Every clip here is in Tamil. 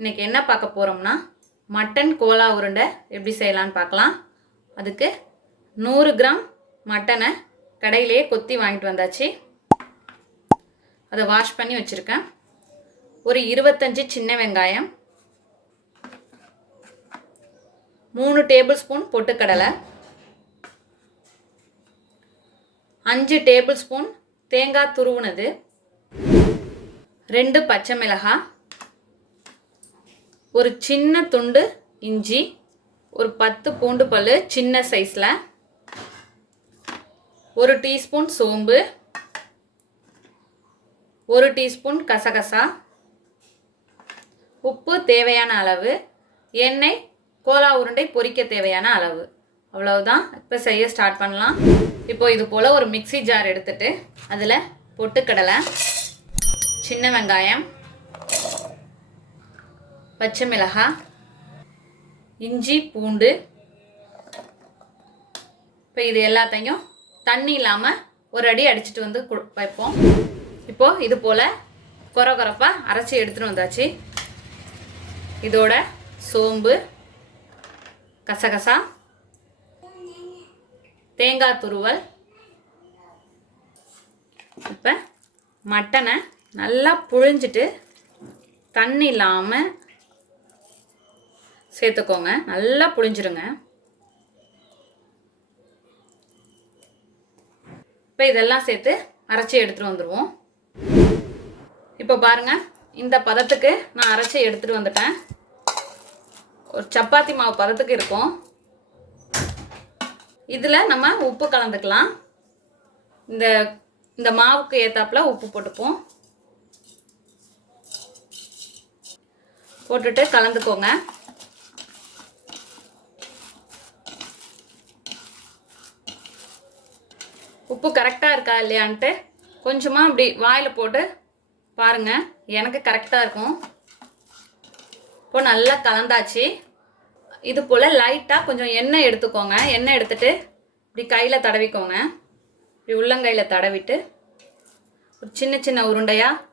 இன்றைக்கி என்ன பார்க்க போகிறோம்னா மட்டன் கோலா உருண்டை எப்படி செய்யலான்னு பார்க்கலாம். அதுக்கு 100 கிராம் மட்டனை கடையிலேயே கொத்தி வாங்கிட்டு வந்தாச்சு. அதை வாஷ் பண்ணி வச்சுருக்கேன். ஒரு 25 சின்ன வெங்காயம், 3 டேபிள் ஸ்பூன் பொட்டுக்கடலை, 5 டேபிள் ஸ்பூன் தேங்காய் துருவுனது, 2 பச்சை மிளகாய், ஒரு சின்ன துண்டு இஞ்சி, ஒரு 10 பூண்டு பல் சின்ன சைஸில், 1 டீஸ்பூன் சோம்பு, 1 டீஸ்பூன் கசகசா, உப்பு தேவையான அளவு, எண்ணெய் கோலா உருண்டை பொரிக்க தேவையான அளவு. அவ்வளவுதான். இப்போ செய்ய ஸ்டார்ட் பண்ணலாம். இப்போ இது போல் ஒரு மிக்ஸி ஜார் எடுத்துட்டு அதில் பொட்டுக்கடலை, சின்ன வெங்காயம், பச்சை மிளகாய், இஞ்சி, பூண்டு, இப்போ இது எல்லாத்தையும் தண்ணி இல்லாமல் ஒரு அடி அடிச்சுட்டு வந்து வைப்போம். இப்போது இது போல் கொரகொரப்பாக அரைச்சி எடுத்துகிட்டு வந்தாச்சு. இதோட சோம்பு, கசகசா, தேங்காய் துருவல், இப்போ மட்டனை நல்லா புழிஞ்சிட்டு தண்ணி இல்லாமல் சேர்த்துக்கோங்க. நல்லா புழிஞ்சிருங்க. இப்போ இதெல்லாம் சேர்த்து அரைச்சி எடுத்துகிட்டு வந்துடுவோம். இப்போ பாருங்கள், இந்த பதத்துக்கு நான் அரைச்சி எடுத்துகிட்டு வந்துட்டேன். ஒரு சப்பாத்தி மாவு பதத்துக்கு இருக்கும். இதில் நம்ம உப்பு கலந்துக்கலாம். இந்த மாவுக்கு ஏற்றாப்புல உப்பு போட்டுப்போம். போட்டுட்டு கலந்துக்கோங்க. உப்பு கரெக்டாக இருக்கா இல்லையான்ட்டு கொஞ்சமாக இப்படி வாயில் போட்டு பாருங்கள். எனக்கு கரெக்டாக இருக்கும். இப்போ நல்லா கலந்தாச்சு. இது போல் லைட்டாக கொஞ்சம் எண்ணெய் எடுத்துக்கோங்க. எண்ணெய் எடுத்துட்டு இப்படி கையில் தடவிக்கோங்க. இப்படி உள்ளங்கையில் தடவிட்டு ஒரு சின்ன சின்ன உருண்டையாக,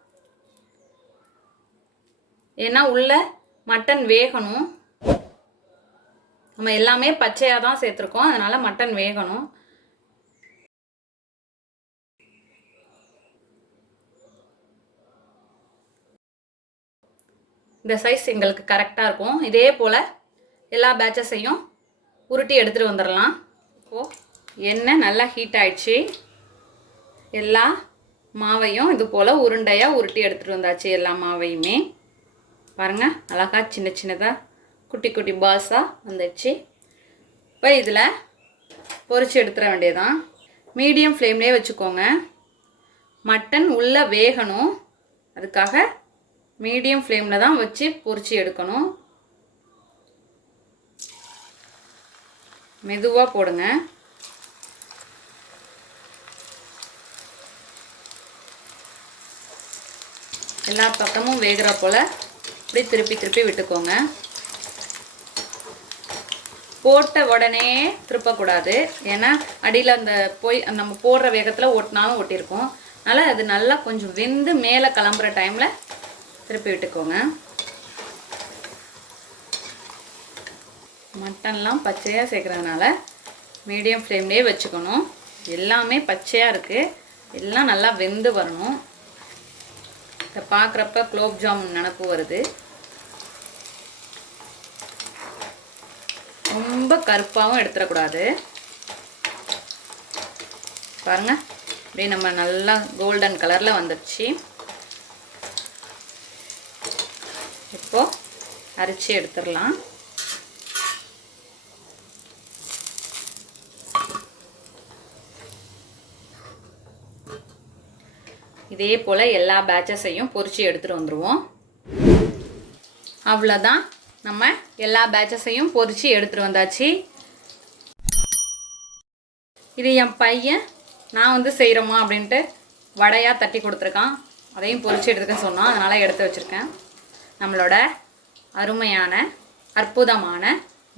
ஏன்னா உள்ள மட்டன் வேகணும். நம்ம எல்லாமே பச்சையாக தான் சேர்த்துருக்கோம், அதனால் மட்டன் வேகணும். இந்த சைஸ் எங்களுக்கு கரெக்டாக இருக்கும். இதே போல் எல்லா பேட்சஸையும் உருட்டி எடுத்துகிட்டு வந்துடலாம். இப்போது எண்ணெய் நல்லா ஹீட் ஆயிடுச்சு. எல்லா மாவையும் இது போல் உருண்டையாக உருட்டி எடுத்துகிட்டு வந்தாச்சு. எல்லா மாவையுமே பாருங்கள், அழகாக சின்ன சின்னதாக குட்டி குட்டி பால்ஸாக வந்துடுச்சு. இப்போ இதில் பொரிச்சு எடுத்துட வேண்டியதான். மீடியம் ஃப்ளேம்லேயே வச்சுக்கோங்க. மட்டன் உள்ளே வேகணும், அதுக்காக மீடியம் ஃப்ளேமில் தான் வச்சு பொரிச்சு எடுக்கணும். மெதுவாக போடுங்க. எல்லா பக்கமும் வேகிற போல் இப்படி திருப்பி திருப்பி விட்டுக்கோங்க. போட்ட உடனே திருப்பக்கூடாது, ஏன்னா அடியில் அந்த நம்ம போடுற வேகத்தில் ஒட்டினாலும் ஒட்டியிருக்கோம். அதனால் அது நல்லா கொஞ்சம் வெந்து மேலே கிளம்புற டைமில் திருப்பி விட்டுக்கோங்க. மட்டன்லாம் பச்சையாக சேர்க்குறதுனால மீடியம் ஃப்ளேம்லேயே வச்சுக்கணும். எல்லாமே பச்சையாக இருக்குது, எல்லாம் நல்லா வெந்து வரணும். இதை பார்க்குறப்ப குலோப் ஜாமுன் நினப்பு வருது. ரொம்ப கருப்பாகவும் எடுத்துடக்கூடாது. பாருங்கள், அப்படியே நம்ம நல்லா கோல்டன் கலரில் வந்துடுச்சு. இப்போது அரைச்சி எடுத்துடலாம். இதே போல் எல்லா பேட்சஸையும் பொரிச்சு எடுத்துகிட்டு வந்துடுவோம். அவ்வளோதான், நம்ம எல்லா பேட்சஸையும் பொரிச்சு எடுத்துகிட்டு வந்தாச்சு. இது என் பையன் நான் செய்கிறோமா அப்படின்ட்டு வடையாக தட்டி கொடுத்துருக்கான். அதையும் பொரிச்சு எடுத்துக்க சொன்னான், அதனால் எடுத்து வச்சுருக்கேன். நம்மளோட அருமையான அற்புதமான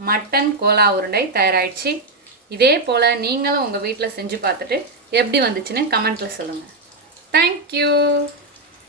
மட்டன் கோலா உருண்டை தயாராகிடுச்சு. இதே போல் நீங்களும் உங்கள் வீட்டில் செஞ்சு பார்த்துட்டு எப்படி வந்துச்சுன்னு கமெண்ட்டில் சொல்லுங்கள். தேங்க்யூ.